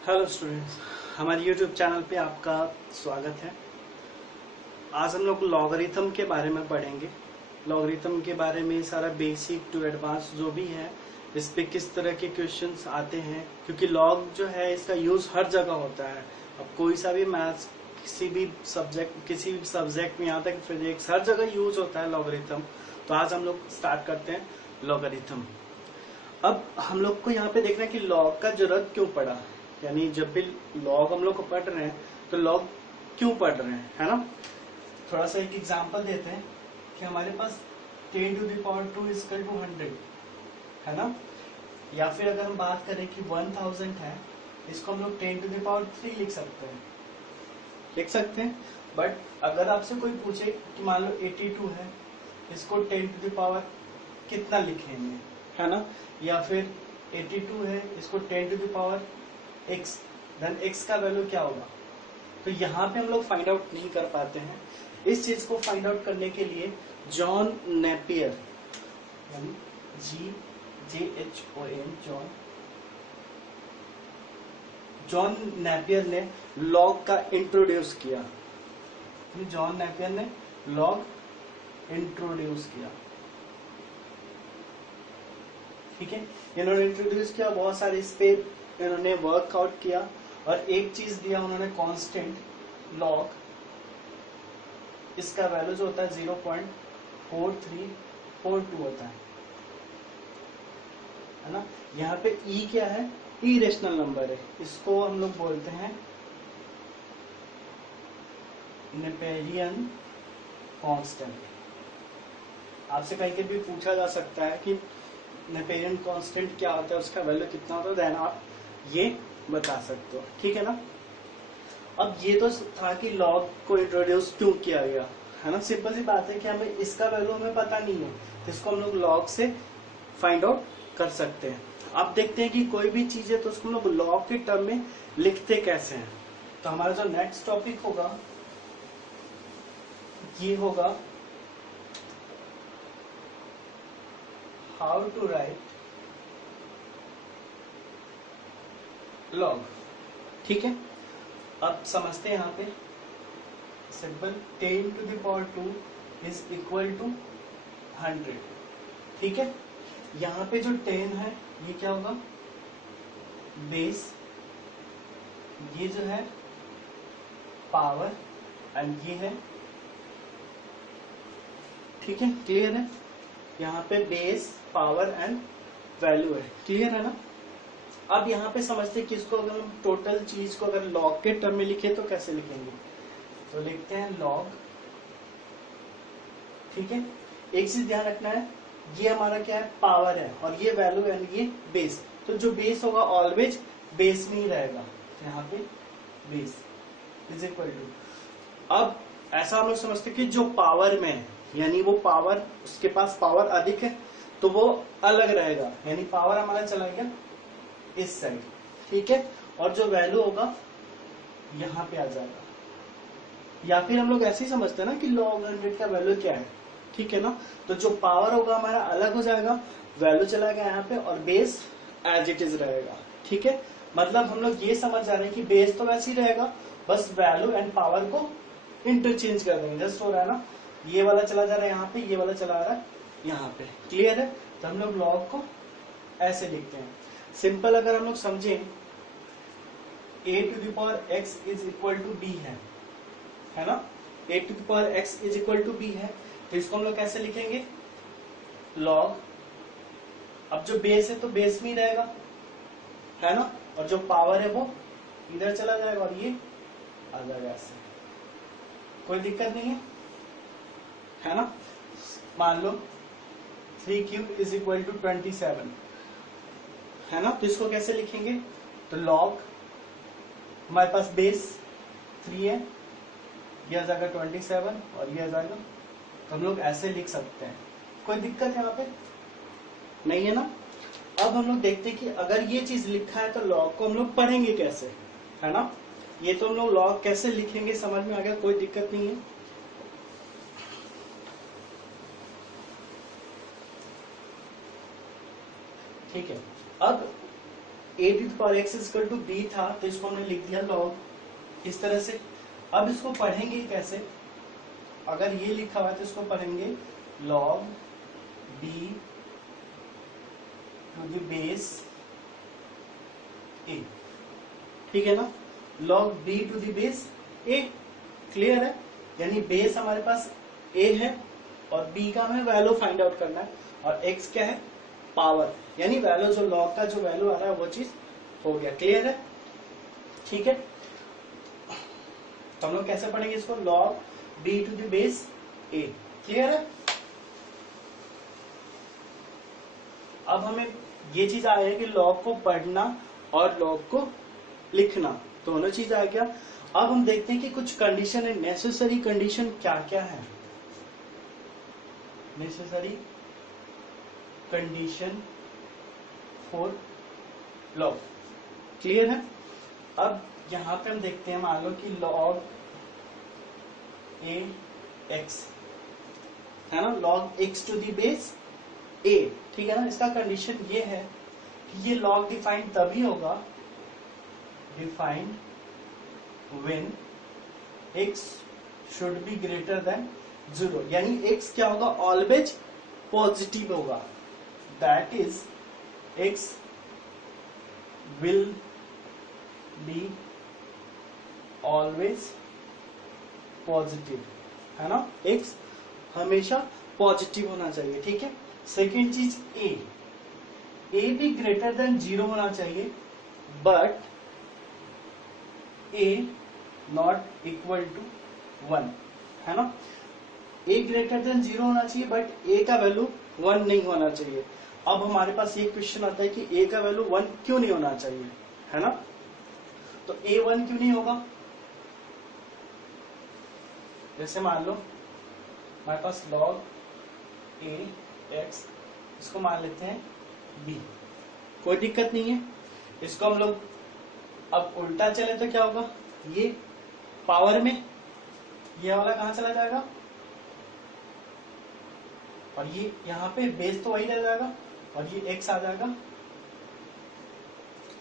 Hello students, हमारे YouTube channel पे आपका स्वागत है। आज हम लोग लॉगरिथम के बारे में पढ़ेंगे। लॉगरिथम के बारे में सारा बेसिक टू एडवांस जो भी है, इस पे किस तरह के क्वेश्चंस आते हैं, क्योंकि लॉग जो है इसका यूज हर जगह होता है। अब कोई सा भी मैथ्स किसी भी सब्जेक्ट में, यहाँ तक फिजिक्स, हर जगह यूज होता है लॉगरिथम। तो आज हम लोग स्टार्ट करते हैं लॉगरिथम। अब हम लोग को यहाँ पे देखना है कि लॉग का जरूरत क्यों पड़ा, यानी जब भी लॉग हम लोग को पढ़ रहे हैं तो लॉग क्यों पढ़ रहे हैं, है ना। थोड़ा सा एक एग्जांपल देते हैं कि हमारे पास 10 to the power 2 is equal to 100, है ना। या फिर अगर हम बात करें कि 1000 है, इसको हम लोग 10 टू द पावर 3 लिख सकते हैं। बट अगर आपसे कोई पूछे कि मान लो 82 है, इसको 10 टू द पावर कितना लिखेंगे, है ना। या फिर 82 है, इसको 10 to the power x, then x का वैल्यू क्या होगा। तो यहाँ पे हम लोग फाइंड आउट नहीं कर पाते हैं। इस चीज को फाइंड आउट करने के लिए जॉन नेपियर, यानी GJHON, जॉन नेपियर ने लॉग का इंट्रोड्यूस किया। जॉन नेपियर ने लॉग इंट्रोड्यूस किया, ठीक है। इन्होंने इंट्रोड्यूस किया, बहुत सारे इस पे इन्होंने वर्कआउट किया और एक चीज दिया उन्होंने, कांस्टेंट लॉग। इसका वैल्यू जो होता है 0.4342 होता है ना। यहाँ पे ई क्या है, इरेशनल नंबर है, इसको हम लोग बोलते हैं नेपेरियन कांस्टेंट। आपसे कहीं भी पूछा जा सकता है कि नेपेरियन कांस्टेंट क्या होता है, उसका वैल्यू कितना होता है, देन आप ये बता सकते हो, ठीक है ना। अब ये तो था कि लॉग को इंट्रोड्यूस क्यों किया गया, है ना। सिंपल सी बात है कि हमें इसका वैल्यू हमें पता नहीं है, तो इसको हम लोग लॉग से फाइंड आउट कर सकते हैं। अब देखते हैं कि कोई भी चीज है तो उसको हम लोग लॉग के टर्म में लिखते कैसे हैं। तो हमारा जो नेक्स्ट टॉपिक होगा ये होगा हाउ टू राइट लॉग, ठीक है। अब समझते हैं यहाँ पे simple 10 to the power 2 is equal to 100, ठीक है। यहाँ पे जो 10 है ये क्या होगा, बेस, ये जो है पावर, एंड ये है, ठीक है। क्लियर है, यहाँ पे बेस, पावर एंड वैल्यू है, क्लियर है ना। अब यहाँ पे समझते कि इसको अगर हम टोटल चीज को अगर लॉग के टर्म में लिखे तो कैसे लिखेंगे। तो लिखते हैं लॉग, ठीक है। एक चीज ध्यान रखना है, ये हमारा क्या है, पावर है, और ये वैल्यू है, ये बेस। तो जो बेस होगा ऑलवेज बेस में ही रहेगा, यहाँ पे बेस इज इक्वल टू। अब ऐसा हम लोग समझते कि जो पावर में है, यानी वो पावर, उसके पास पावर अधिक है तो वो अलग रहेगा, यानी पावर हमारा चला गया इस साइड, ठीक है। और जो वैल्यू होगा यहाँ पे आ जाएगा। या फिर हम लोग ऐसे ही समझते हैं ना कि log 100 का वैल्यू क्या है, ठीक है ना। तो जो पावर होगा हमारा अलग हो जाएगा, वैल्यू चला गया यहाँ पे, और बेस एज इट इज रहेगा, ठीक है। मतलब हम लोग ये समझ जा रहे हैं कि बेस तो वैसे ही रहेगा, बस वैल्यू एंड पावर को इंटरचेंज कर देंगे। जस्ट हो रहा है ना, ये वाला चला जा रहा है यहाँ पे, ये वाला चला रहा है यहाँ पे, क्लियर है। तो हम लोग लॉग को ऐसे लिखते हैं। सिंपल अगर हम लोग समझें, a to the power x is equal to b है ना। a to the power x is equal to b है, तो इसको हम लोग कैसे लिखेंगे, log। अब जो बेस है तो बेस में ही रहेगा, है ना, और जो पावर है वो इधर चला जाएगा और ये आ जाएगा ऐसे, कोई दिक्कत नहीं है ना। मान लो 3 क्यूब इज इक्वल टू 27, है ना। तो इसको कैसे लिखेंगे, तो log, हमारे पास बेस 3 है, ये आ जाएगा 27 और ये आ जाएगा, तो हम लोग ऐसे लिख सकते हैं। कोई दिक्कत यहाँ पे नहीं है ना। अब हम लोग देखते हैं कि अगर ये चीज लिखा है तो log को हम लोग पढ़ेंगे कैसे, है ना। ये तो हम लोग log कैसे लिखेंगे समझ में आ गया, कोई दिक्कत नहीं है। ठीक है, अब a to the power x is equal to b था, तो इसको हमने लिख दिया log इस तरह से। अब इसको पढ़ेंगे कैसे, अगर ये लिखा हुआ है तो इसको पढ़ेंगे log b to the base a, ठीक है ना, log b to the base a, clear है। यानी बेस हमारे पास a है और b का हमें वैल्यू फाइंड आउट करना है, और x क्या है, पावर, यानी वैल्यू जो log का जो वैल्यू आ रहा है वो चीज हो गया, क्लियर है, ठीक है। तो हम लोग कैसे पढ़ेंगे इसको, log b to the base a, clear है। अब हमें ये चीज आ गई कि log को पढ़ना और log को लिखना, दोनों चीज आ गया। अब हम देखते हैं कि कुछ कंडीशन है, नेसेसरी कंडीशन क्या क्या है, necessary condition for log, clear है। अब यहां पे हम देखते हैं, मान लो कि log a x है ना, log x to the base a, ठीक है ना। इसका कंडीशन ये है कि ये log डिफाइंड तभी होगा, defined when x should be greater than 0, यानी x क्या होगा, ऑलवेज पॉजिटिव होगा, that is x will be always positive, है ना, x हमेशा पॉजिटिव होना चाहिए, ठीक है। सेकेंड चीज a भी ग्रेटर देन 0 होना चाहिए, but a not equal to 1, है ना। a ग्रेटर देन 0 होना चाहिए, बट a का वैल्यू 1 नहीं होना चाहिए। अब हमारे पास ये क्वेश्चन आता है कि a का वैल्यू 1 क्यों नहीं होना चाहिए, है ना। तो a 1 क्यों नहीं होगा, जैसे मान लो हमारे पास log a x, इसको मान लेते हैं b, कोई दिक्कत नहीं है। इसको हम लोग अब उल्टा चले तो क्या होगा, ये पावर में ये वाला कहां चला जाएगा, और ये यहाँ पे बेस तो वही रह जाएगा, और ये x आ जाएगा,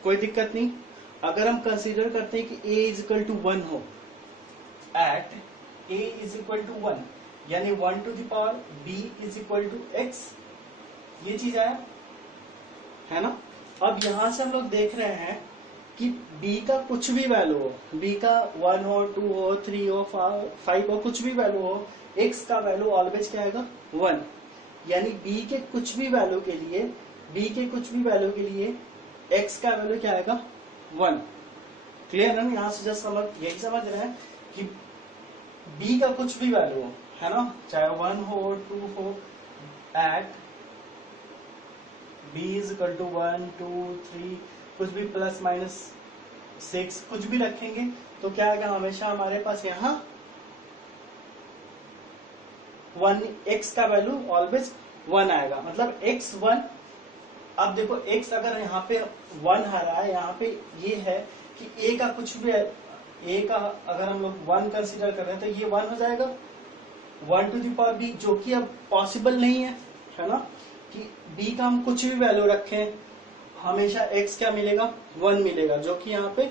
कोई दिक्कत नहीं। अगर हम कंसीडर करते हैं कि a इज इक्वल टू 1 हो, at a is equal to 1, यानी 1 to the power b is equal to x, ये चीज आया, है ना। अब यहां से हम लोग देख रहे हैं कि b का कुछ भी वैल्यू हो, b का 1 हो, 2 हो, 3 हो, 5 हो, कुछ भी वैल्यू हो, x का वैल्यू ऑलवेज क्या आएगा, 1, यानी b के कुछ भी वैल्यू के लिए, b के कुछ भी वैल्यू के लिए x का वैल्यू क्या आएगा, 1, क्लियर है ना। यहां से जस्ट समझ यही समझ रहे हैं कि b का कुछ भी वैल्यू हो, है ना, चाहे 1 हो, 2 हो, at b is equal to 1, 2, 3, कुछ भी प्लस माइनस 6 कुछ भी रखेंगे तो क्या आएगा, हमेशा हमारे पास यहाँ 1, x का वैल्यू ऑलवेज 1 आएगा, मतलब x 1। अब देखो x अगर यहाँ पे 1 आ रहा है, यहाँ पे ये है कि a का कुछ भी है, a का अगर हम लोग 1 कंसीडर कर रहे हैं तो ये 1 हो जाएगा, 1 टू द पावर b, जो कि अब पॉसिबल नहीं है ना, कि b का हम कुछ भी वैल्यू रखें, हमेशा x क्या मिलेगा, 1 मिलेगा, जो कि यहाँ पे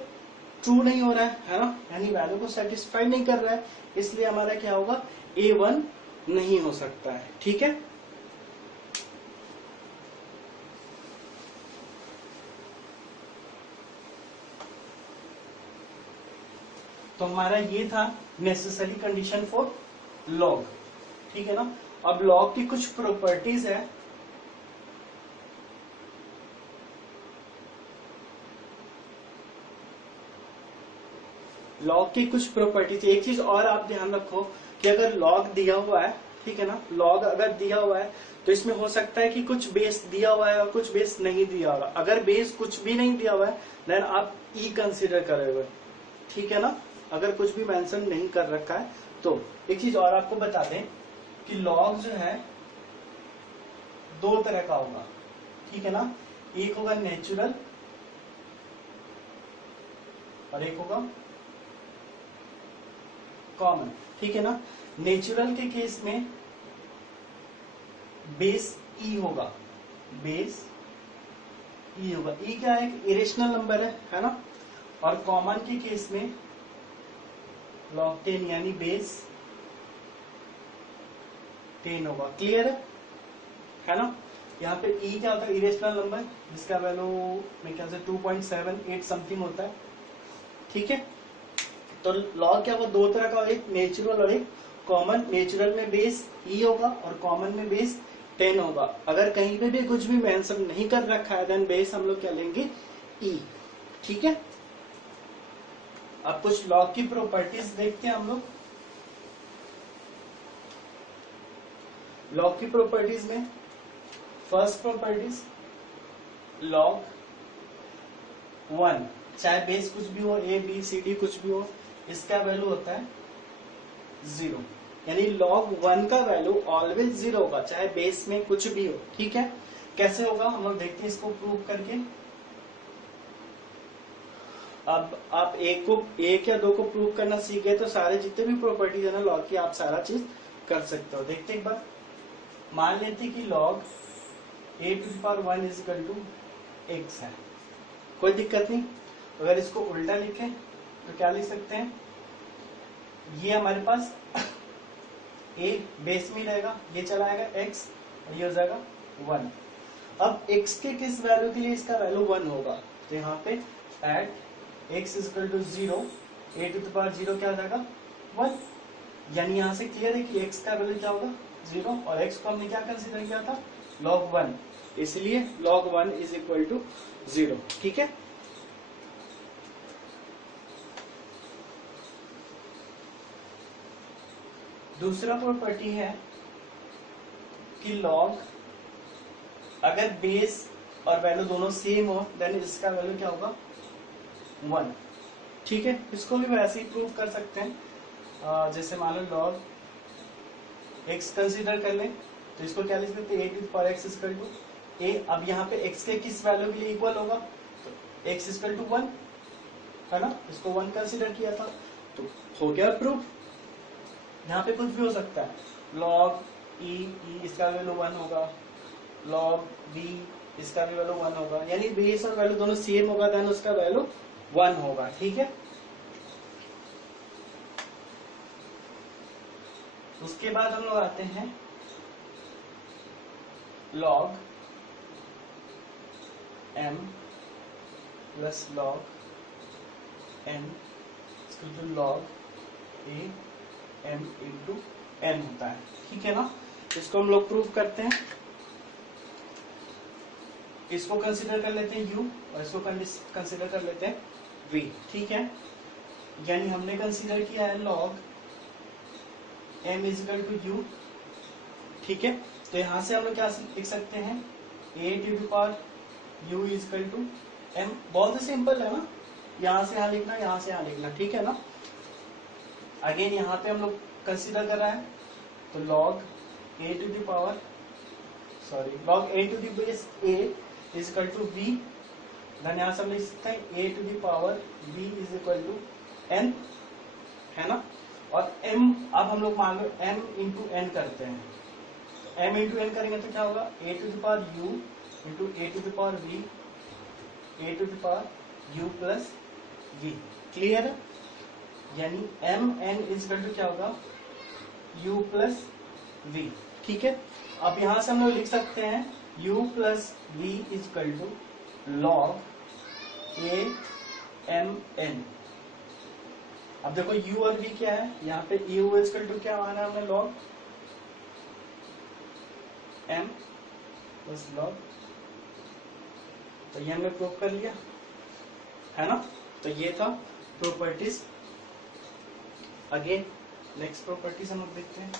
ट्रू नहीं हो रहा है ना, यानी वैल्यू को सेटिस्फाई नहीं कर रहा है, इसलिए हमारा क्या होगा, a1 नहीं हो सकता है, ठीक है। तो हमारा ये था नेसेसरी कंडीशन फॉर लॉग, ठीक है ना। अब लॉग की कुछ प्रॉपर्टीज है, लॉग की कुछ प्रॉपर्टीज। एक चीज और आप ध्यान रखो कि अगर लॉग दिया हुआ है, ठीक है ना, लॉग अगर दिया हुआ है तो इसमें हो सकता है कि कुछ बेस दिया हुआ है और कुछ बेस नहीं दिया हुआ। अगर बेस कुछ भी नहीं दिया हुआ है देन आप ई कंसिडर करे हुए, ठीक है ना, अगर कुछ भी मेंशन नहीं कर रखा है तो। एक चीज और आपको बता दें कि लॉग जो है 2 तरह का होगा, ठीक है ना, एक होगा नेचुरल और एक होगा कॉमन, ठीक है ना। नेचुरल के केस में बेस ई होगा, बेस ई होगा। ई क्या है, एक इरेशनल नंबर है ना। और कॉमन के केस में log 10 यानी बेस 10 होगा। क्लियर है ना। यहाँ पे ई क्या होता है, इरेशनल नंबर जिसका वैल्यू मेरे ख्याल से 2.78 समथिंग होता है। ठीक है, तो लॉग क्या होगा, दो तरह का, एक नेचुरल और एक कॉमन। नेचुरल में बेस ई होगा और कॉमन में बेस 10 होगा। अगर कहीं पे भी कुछ भी मेंशन नहीं कर रखा है देन बेस हम लोग क्या लेंगे, ई। ठीक है, अब कुछ लॉग की प्रॉपर्टीज देखते हैं हम लोग। लॉग की प्रॉपर्टीज में फर्स्ट प्रॉपर्टीज, लॉग 1 चाहे बेस कुछ भी हो, ए बी सी डी कुछ भी हो, इसका वैल्यू होता है 0। यानी log 1 का वैल्यू ऑलवेज 0 होगा चाहे बेस में कुछ भी हो। ठीक है, कैसे होगा हम लोग देखते हैं इसको प्रूव करके। अब आप एक या दो को प्रूव करना सीख गए तो सारे जितने भी प्रॉपर्टीज है ना लॉग की, आप सारा चीज कर सकते हो। देखते एक बार, मान लेते कि log a⁴ is equal to x है, कोई दिक्कत नहीं। अगर इसको उल्टा लिखें तो क्या लिख सकते हैं, ये हमारे पास a बेस में रहेगा, ये चला आएगा x और ये हो जाएगा 1। अब x के किस वैल्यू के लिए इसका वैल्यू 1 होगा, तो यहाँ पे at x is equal to 0 a⁴ क्या हो जाएगा 1। यानी यहाँ से क्लियर है कि x का वैल्यू क्या होगा 0 और x को हमने क्या कंसीडर किया था, log 1, इसलिए log 1 इज इक्वल टू 0। ठीक है, दूसरा प्रॉपर्टी है कि लॉग अगर बेस और वैल्यू दोनों सेम हो देन इसका वैल्यू क्या होगा 1। ठीक है, इसको भी वैसे ही प्रूव कर सकते हैं। जैसे मान लो लॉग x कंसीडर कर लें तो इसको क्या लिख सकते हैं, a⁴x इक्वल टू a। अब यहाँ पे x के किस वैल्यू के लिए इक्वल होगा, तो x इक्वल टू 1 है ना, इसको 1 कंसीडर किया था तो हो गया प्रूफ। यहाँ पे कुछ भी हो सकता है, log e इसका वैल्यू 1 होगा, log b इसका भी वैल्यू 1 होगा, यानी बेस और वैल्यू दोनों सेम होगा देन उसका वैल्यू 1 होगा। ठीक है, उसके बाद हम लोग आते हैं log m plus log n इसको log a m into n होता है। ठीक है ना, इसको हम लोग प्रूव करते हैं। इसको कंसीडर कर लेते हैं u और इसको कंसीडर कर लेते हैं v। ठीक है, यानी हमने कंसीडर किया है log m is equal to u। ठीक है, तो यहां से हम लोग क्या लिख सकते हैं, a⁴u is equal to m। बहुत ही सिंपल है ना, यहां से यहां लिखना, यहां से यहां लिखना। ठीक है ना, अगेन यहाँ पे हम लोग कंसीडर कर रहा है तो log a to the base a is equal to v। Then यहाँ से हम लिख सकते हैं a to the power b is equal to n, है ना। और m अब हम लोग मान लो m इंटू n करते हैं, m इंटू n करेंगे तो क्या होगा, a to the power u into a to the power v, a to the power u plus v। Clear है, यानी m n is equal to क्या होगा, u प्लस v। ठीक है, अब यहां से हम लोग लिख सकते हैं u plus v is equal to log a m n। अब देखो u और v क्या है, यहाँ पे u इज इक्वल टू क्या माना हमने, log m प्लस log, तो ये हमने प्रूव कर लिया है ना। तो ये था प्रॉपर्टीज। अगेन नेक्स्ट प्रॉपर्टीज हम लोग देखते हैं।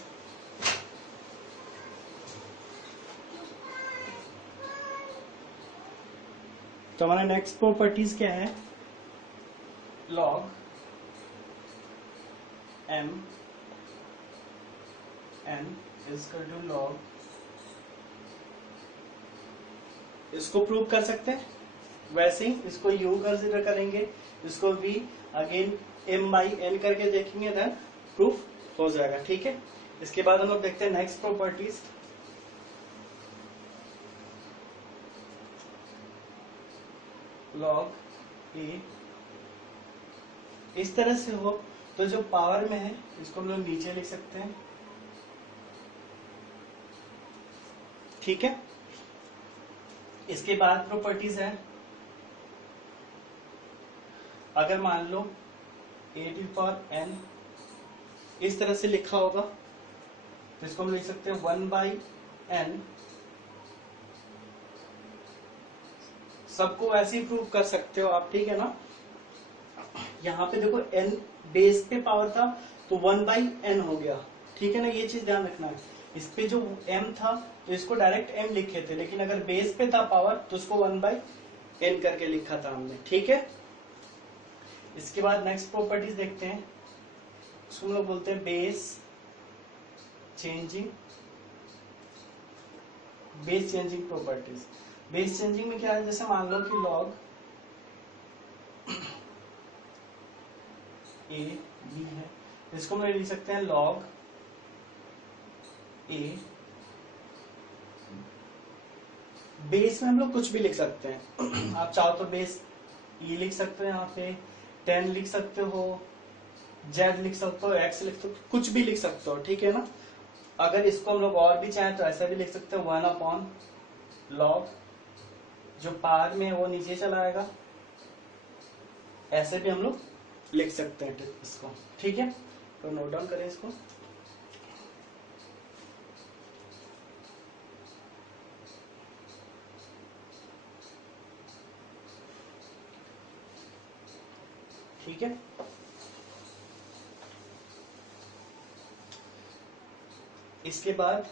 तो हमारा नेक्स्ट प्रॉपर्टीज क्या है, log m n is equal to log, इसको प्रूव कर सकते हैं वैसे ही, इसको u कंसिडर करेंगे, इसको v, again m by n करके देखेंगे देन प्रूफ हो जाएगा। ठीक है, इसके बाद हम लोग देखते हैं नेक्स्ट प्रॉपर्टीज। लॉग ए इस तरह से हो तो जो पावर में है इसको हम लोग नीचे लिख सकते हैं, ठीक है। इसके बाद प्रॉपर्टीज है, अगर मान लो a⁴n इस तरह से लिखा होगा तो इसको हम लिख सकते हैं 1/n। सबको वैसे ही प्रूव कर सकते हो आप, ठीक है ना। यहाँ पे देखो n बेस पे पावर था तो 1/n हो गया, ठीक है ना, ये चीज ध्यान रखना है। इस पे जो m था तो इसको डायरेक्ट m लिखे थे, लेकिन अगर बेस पे था पावर तो उसको 1/n करके लिखा था हमने, ठीक है। इसके बाद नेक्स्ट प्रॉपर्टीज देखते हैं, उसको हम लोग बोलते हैं base changing properties. Base changing में क्या है, जैसे मान लो कि लॉग ए बी है, इसको हम लिख सकते हैं लॉग ए। बेस में हम लोग कुछ भी लिख सकते हैं आप चाहो तो बेस ई लिख सकते हो, यहाँ पे 10 लिख सकते हो, z लिख सकते हो, x लिख सकते हो, कुछ भी लिख सकते हो, ठीक है ना। अगर इसको हम लोग और भी चाहें तो ऐसा भी लिख सकते हो 1/log, जो पावर में है वो नीचे चला आएगा, ऐसे भी हम लोग लिख सकते हैं इसको, ठीक है। तो नोट डाउन करें इसको। ठीक है, इसके बाद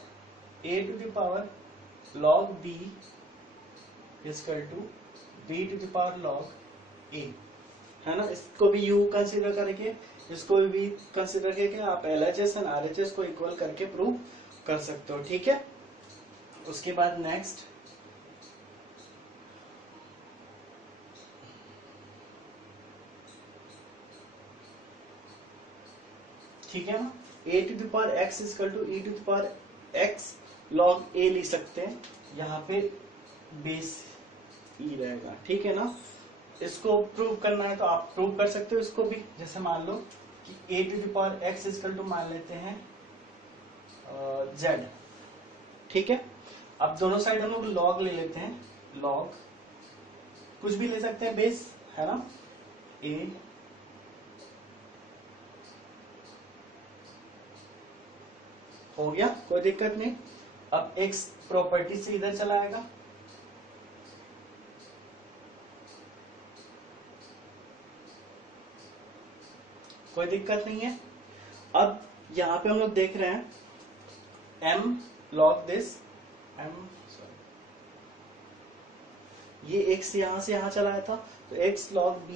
a⁴log b equal to b⁴log a, है ना। इसको भी u कंसीडर करके, इसको भी कंसीडर करके आप LHS एंड RHS को इक्वल करके प्रूव कर सकते हो, ठीक है। उसके बाद नेक्स्ट ठीक है ना, a⁴x equal to e⁴x log a लिख सकते हैं, यहाँ पे बेस e रहेगा, ठीक है ना। इसको प्रूव करना है तो आप प्रूव कर सकते हो इसको भी, जैसे मान लो कि a⁴x इक्वल टू मान लेते हैं z, ठीक है। अब दोनों साइड हम लोग log ले लेते हैं, log कुछ भी ले सकते हैं बेस, है ना, a हो गया, कोई दिक्कत नहीं। अब x प्रॉपर्टी से इधर चला आएगा, कोई दिक्कत नहीं है। अब यहां पे हम लोग देख रहे हैं m log दिस ये x यहां से यहां चला आया था तो x log b,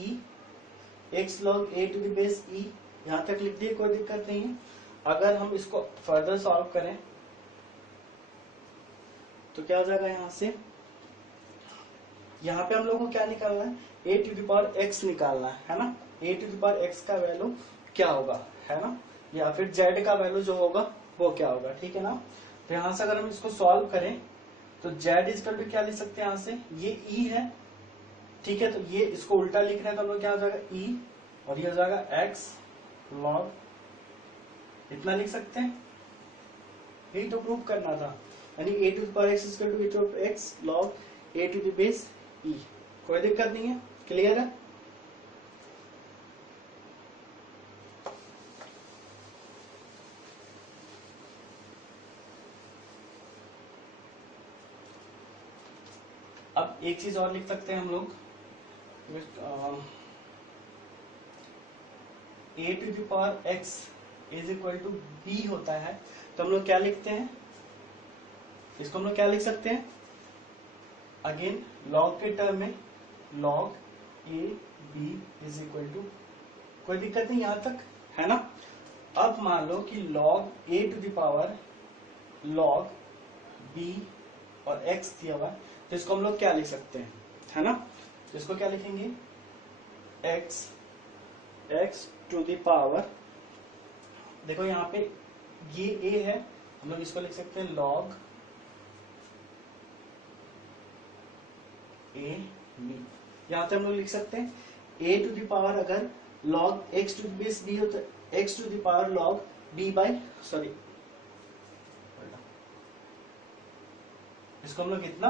x log a to the base e, यहां तक लिख दिए, कोई दिक्कत नहीं है। अगर हम इसको फर्दर सॉल्व करें तो क्या हो जाएगा, यहां से यहाँ पे हम लोग को क्या निकालना है, a⁴x निकालना है ना। a⁴x का वैल्यू क्या होगा, है ना, या फिर z का वैल्यू जो होगा वो क्या होगा, ठीक है ना। तो यहाँ से अगर हम इसको सॉल्व करें तो z इक्वल टू क्या लिख सकते हैं, यहाँ से ये e है, ठीक है। तो ये इसको उल्टा लिख रहे हैं तो हम लोग क्या हो जाएगा e, और ये हो जाएगा x log, इतना लिख सकते हैं, यही तो प्रूव करना था, यानी a⁴x equal to e⁴x log a to the base e, कोई दिक्कत नहीं है, क्लियर है। अब एक चीज और लिख सकते हैं हम लोग, a⁴x is equal to b होता है तो हम लोग क्या लिखते हैं, इसको हम लोग क्या लिख सकते हैं, अगेन log के टर्म में log a b is equal to, कोई दिक्कत नहीं यहाँ तक, है ना। अब मान लो कि log a to the power log b और x दिया हुआ है तो इसको हम लोग क्या लिख सकते हैं, है ना। तो इसको क्या लिखेंगे, x टू द पावर, देखो यहाँ पे ये a है, हम लोग इसको लिख सकते हैं log a b, यहाँ पे हम लोग लिख सकते हैं a टू द पावर अगर log x to the base b हो तो x to the power log b by sorry इसको हम लोग इतना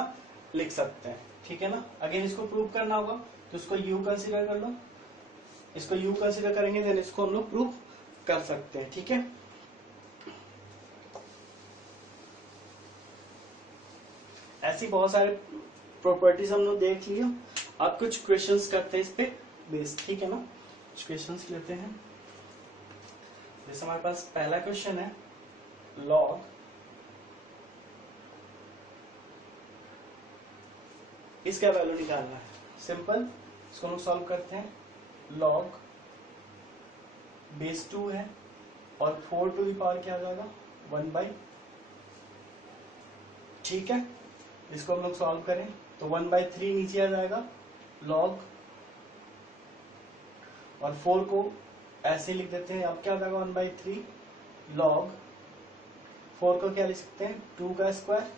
लिख सकते हैं, ठीक है ना। अगेन इसको प्रूव करना होगा तो इसको u कंसीडर कर लो, इसको u कंसीडर करेंगे देन इसको हम लोग प्रूव कर सकते हैं, ठीक है। ऐसी बहुत सारे प्रॉपर्टीज हम लोग देख लिए। अब कुछ क्वेश्चंस करते हैं इस पे बेस, ठीक है ना। कुछ क्वेश्चंस लेते हैं। जैसे हमारे पास पहला क्वेश्चन है लॉग इसका वैल्यू निकालना है, सिंपल। इसको हम सॉल्व करते हैं। लॉग बेस 2 है और 4 टू द पावर क्या आ जाएगा 1 बाई, ठीक है। इसको हम लोग सॉल्व करें तो 1/3 नीचे आ जाएगा लॉग, और 4 को ऐसे लिख देते हैं। अब क्या हो जाएगा 1/3 लॉग 4 को क्या लिख सकते हैं 2 का स्क्वायर,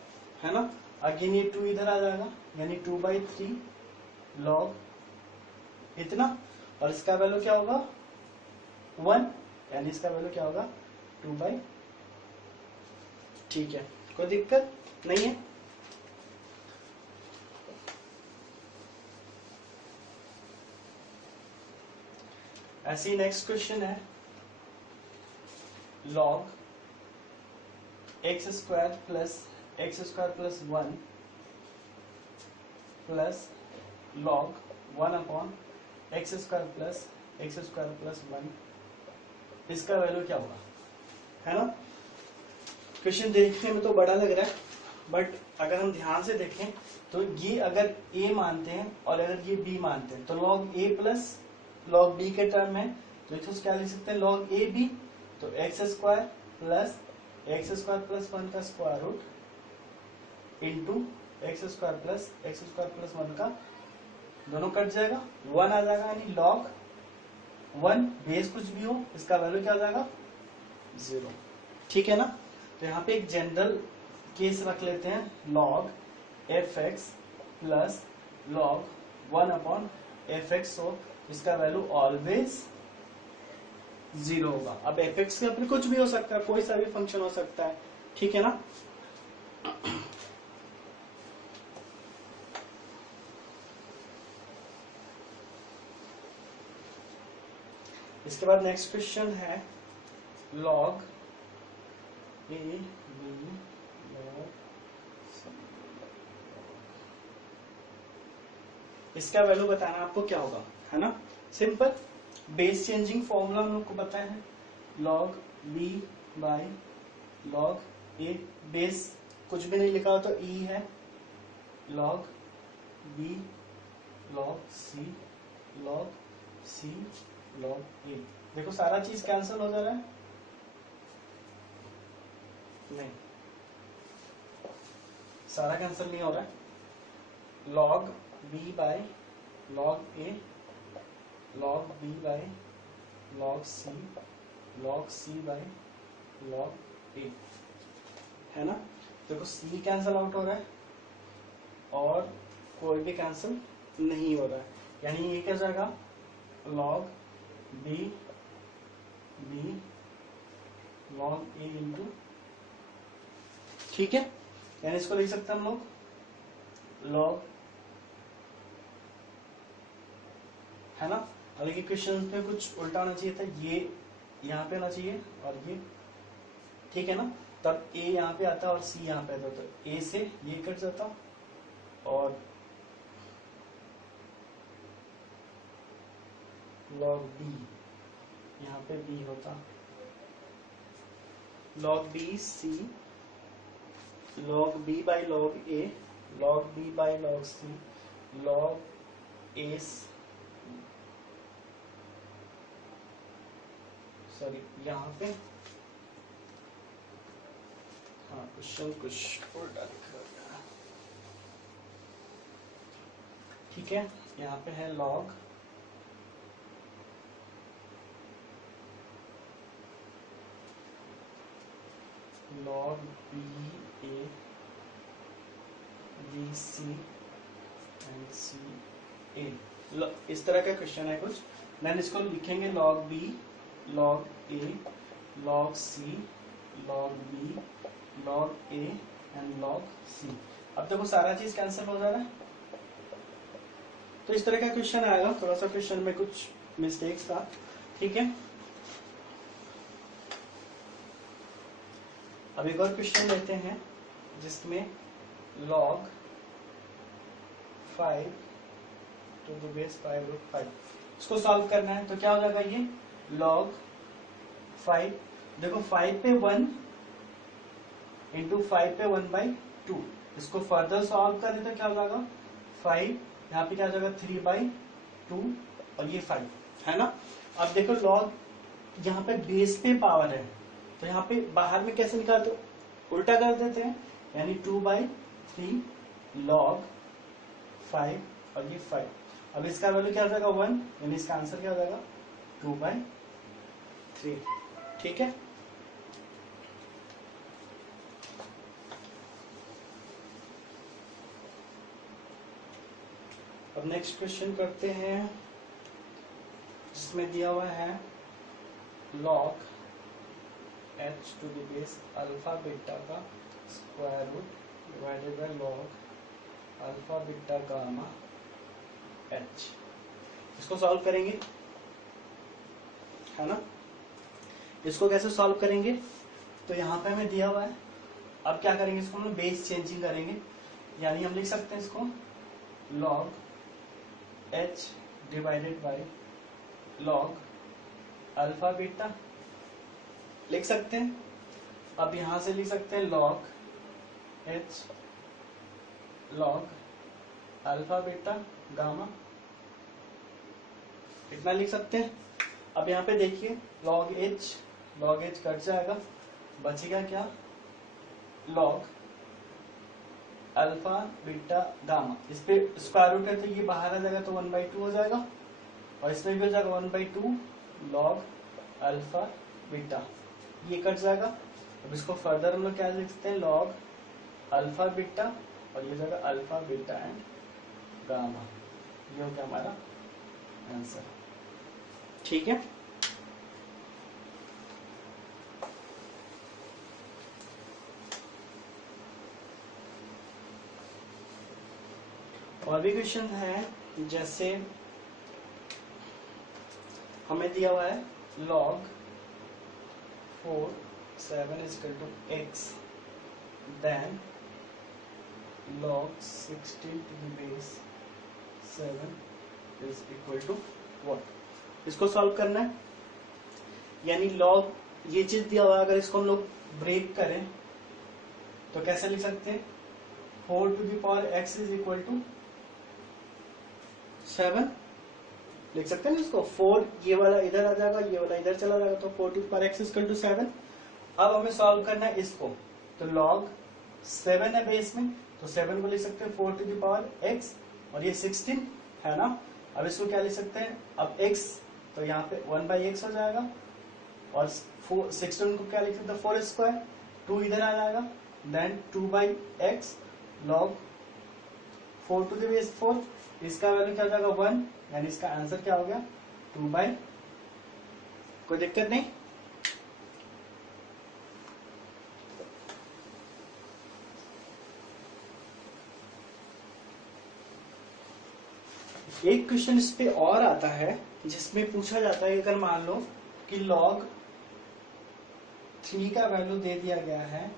है ना। अगेन ये 2 इधर आ जाएगा यानी 2/3 लॉग इतना, और इसका वैल्यू क्या होगा 1, यानी इसका वैल्यू क्या होगा 2/, ठीक है। कोई दिक्कत नहीं है। ऐसे ही नेक्स्ट क्वेश्चन है log x² plus x² plus 1 plus log 1/x² plus x² plus 1, इसका वैल्यू क्या होगा, है ना। क्वेश्चन देखने में तो बड़ा लग रहा है, बट अगर हम ध्यान से देखें तो ये अगर a मानते हैं और अगर ये b मानते हैं तो log a plus log b के टर्म में, तो इसको क्या लिख सकते हैं log a b, तो x² प्लस x² प्लस 1 का square root into x² plus x² plus 1 का, दोनों कट जाएगा 1 आ जाएगा, यानी log 1 बेस कुछ भी हो इसका वैल्यू क्या आ जाएगा 0, ठीक है ना। तो यहाँ पे एक जनरल केस रख लेते हैं log fx plus log 1/fx हो, इसका वैल्यू ऑलवेज 0 होगा। अब fx के अपने कुछ भी हो सकता है, कोई सा भी फंक्शन हो सकता है, ठीक है ना। इसके बाद नेक्स्ट क्वेश्चन है log a b log, इसका वैल्यू बताना आपको क्या होगा, है ना। सिंपल बेस चेंजिंग फॉर्मूला हम लोग को पता है log b by log a, base कुछ भी नहीं लिखा हो तो e है, log b log c log c log a। देखो सारा चीज कैंसिल हो जा रहा है, नहीं सारा कैंसिल नहीं हो रहा है। log b by log a log b by log c by log a, है ना। देखो c कैंसिल आउट हो रहा है और कोई भी कैंसिल नहीं हो रहा है, यानी ये क्या जाएगा log b log a into, ठीक है। यानी इसको लिख सकते हैं हम लोग log, है ना। हालांकि क्वेश्चन में कुछ उल्टा होना चाहिए था, ये यहाँ पे आना चाहिए और ये, ठीक है ना। तब a यहाँ पे आता और c यहाँ पे आता, तो a से ये कट जाता और log b यहाँ पे b होता, log b c log b by log a log b by log c log a, sorry यहाँ पे, हाँ क्वेश्चन कुछ उल्टा लिखा गया, ठीक है। यहाँ पे है log log b a b c and c ए। इस तरह का क्वेश्चन है कुछ, देन इसको लिखेंगे log b, log a, log c, log b, log a and log c। अब देखो सारा चीज कैंसिल हो जा रहा है, तो इस तरह का क्वेश्चन आएगा। थोड़ा सा क्वेश्चन में कुछ मिस्टेक्स था, ठीक है। अब एक और क्वेश्चन लेते हैं जिसमें log 5 to the base 5√5 इसको सॉल्व करना है। तो क्या हो जाएगा ये log 5, देखो 5 पे 1 इंटू 5 पे 1/2, इसको फर्दर सॉल्व करें तो क्या हो जाएगा 5, यहाँ पे क्या हो जाएगा 3/2 और ये 5 है ना। अब देखो log यहाँ पे बेस पे पावर है, तो यहाँ पे बाहर में कैसे निकालते हो, उल्टा कर देते हैं, यानी 2/3 log 5 और ये 5। अब इसका वैल्यू क्या हो जाएगा 1, यानी इसका आंसर क्या हो जाएगा 2/3, ठीक है। अब नेक्स्ट क्वेश्चन करते हैं जिसमें दिया हुआ है log h to the base alpha beta का square root divided by log alpha beta gamma h। इसको सॉल्व करेंगे, है ना। इसको कैसे सॉल्व करेंगे, तो यहाँ पे हमें दिया हुआ है। अब क्या करेंगे, इसको हम बेस चेंजिंग करेंगे, यानी हम लिख सकते हैं इसको log h divided by log alpha beta लिख सकते हैं। अब यहां से लिख सकते हैं log h log alpha beta gamma, इतना लिख सकते हैं। अब यहाँ पे देखिए log h कट जाएगा, बचेगा क्या log अल्फा बीटा गामा। इस पे स्क्वायर रूट है तो ये बाहर आ जाएगा तो 1/2 हो जाएगा, और इसमें भी हो जाएगा 1/2 log अल्फा बीटा, ये कट जाएगा। अब इसको फर्दर हम लोग क्या लिख सकते हैं log अल्फा बीटा, और ये हो जाएगा अल्फा बीटा एंड गामा, ये हो गया हमारा आंसर, ठीक है। और भी क्वेश्चन है, जैसे हमें दिया हुआ है log 4 7 is equal to x, then log 16 to the base 7 is equal to what। इसको सॉल्व करना है, यानी log ये चीज दिया हुआ है, अगर इसको हम लोग ब्रेक करें तो कैसे लिख सकते हैं 4 to the power x is equal to 7 लिख सकते हैं ना इसको। 4 ये वाला इधर आ जाएगा, ये वाला इधर चला जाएगा, तो 4 to the power x is equal to 7। अब हमें सॉल्व करना है इसको, तो log 7 है बेस में, तो 7 को लिख सकते हैं 4 to the power x, और ये 16 है ना। अब इसको क्या लिख सकते हैं, अब x तो यहाँ पे 1/x हो जाएगा, और 16 को क्या लिख सकते हैं 4 स्क्वायर, 2 इधर आ जाएगा, then 2/x log 4 to the base 4, इसका वैल्यू क्या हो जाएगा 1, यानी इसका आंसर क्या हो गया 2/। कोई दिक्कत नहीं। एक क्वेश्चन इस पे और आता है जिसमें पूछा जाता है, अगर मान लो कि log 3 का वैल्यू दे दिया गया है,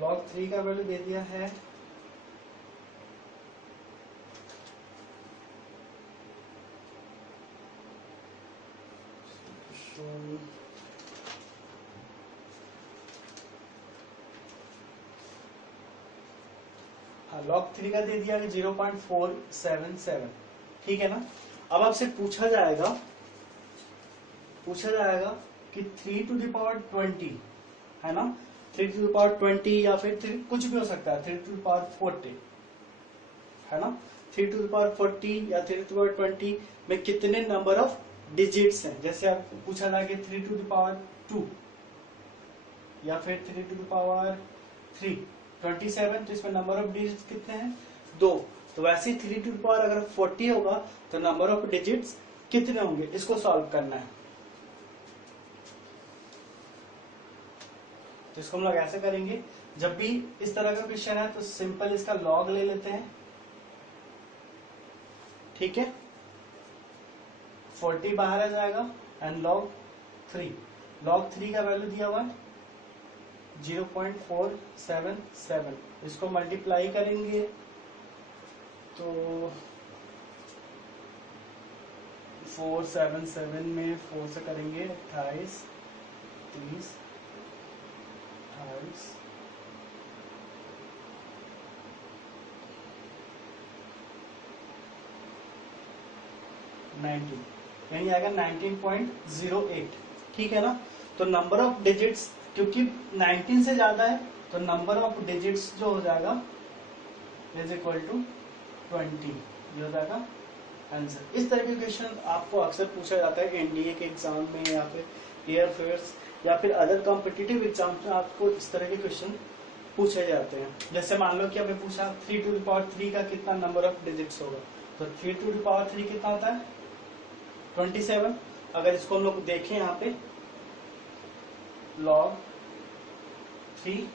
log 3 का वैल्यू दे दिया है हाँ, log 3 का दे दिया है 0.477, ठीक है ना। अब आपसे पूछा जाएगा कि 3 to the power 20 है ना, 3 to the power 20 या फिर 3 कुछ भी हो सकता है, 3 to the power 40 है ना, 3 to the power 40 या 3 to the power 20 में कितने नंबर ऑफ डिजिट्स हैं। जैसे आपको पूछा जाए कि 3 to the power 2 या फिर 3 to the power 3 27, तो इसमें नंबर ऑफ डिजिट्स कितने हैं 2। तो वैसे 3 टू द पावर अगर 40 होगा तो नंबर ऑफ डिजिट्स कितने होंगे, इसको सॉल्व करना है। तो इसको हम लोग ऐसे करेंगे, जब भी इस तरह का क्वेश्चन है तो सिंपल इसका लॉग ले लेते हैं, ठीक है। 40 बाहर आ जाएगा एंड लॉग 3 का वैल्यू दिया हुआ है 0.477, इसको मल्टीप्लाई करेंगे तो 477 में 4 से करेंगे 28, 30, 28, 19, यानी आएगा 19.08, ठीक है ना। तो नंबर ऑफ डिजिट्स क्योंकि 19 से ज्यादा है तो नंबर ऑफ डिजिट्स जो हो जाएगा इज इक्वल टू 20, ये हो जाएगा आंसर। इस तरह के क्वेश्चन आपको अक्सर पूछा जाता है एनडीए के एग्जाम में या फिर एयरफोर्स या फिर अदर कॉम्पिटिटिव एग्जाम में आपको इस तरह के क्वेश्चन पूछे जाते हैं। जैसे मान लो कि हमें पूछा 3 टू द पावर 3 का कितना नंबर ऑफ डिजिट्स होगा, तो 3 टू द पावर 3 कितना होता है 27। अगर इसको हम लोग देखें यहाँ पे log 3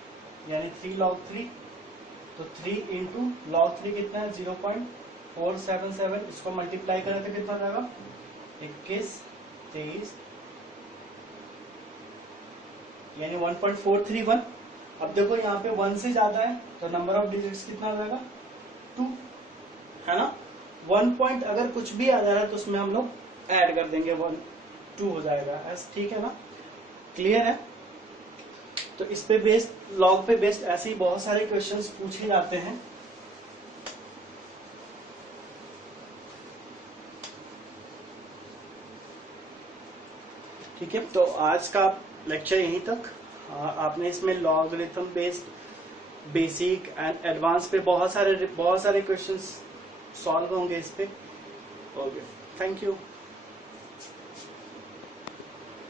यानी 3 log 3, तो 3 इंटू log 3 कितना है 0.477, इसको मल्टीप्लाई करें तो कितना जाएगा 21, 23 यानी 1.431। अब देखो यहाँ पे 1 से ज्यादा है तो नंबर ऑफ डिजिट्स कितना हो जाएगा 2, है ना। 1 पॉइंट अगर कुछ भी आ जा रहा है तो उसमें हम लोग ऐड कर देंगे 1, 2 हो जाएगा ऐसा, ठीक है ना, क्लियर है। तो इस पे बेस्ड लॉग पे बेस्ड ऐसे ही बहुत सारे क्वेश्चंस पूछे जाते हैं। ठीक है, तो आज का लेक्चर यहीं तक। आपने इसमें logarithm based basic and advance पे बहुत सारे क्वेश्चंस सॉल्व होंगे इस पे। Okay, thank you.